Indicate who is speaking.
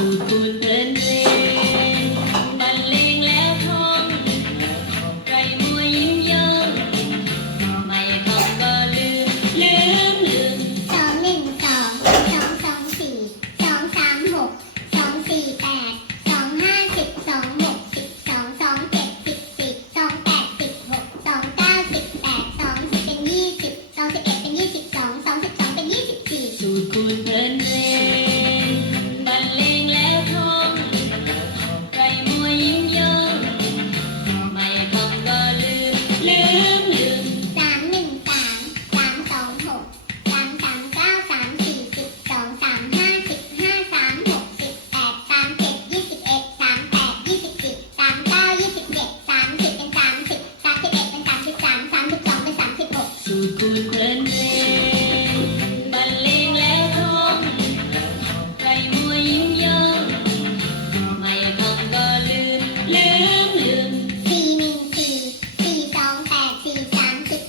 Speaker 1: who put the name Google Translate.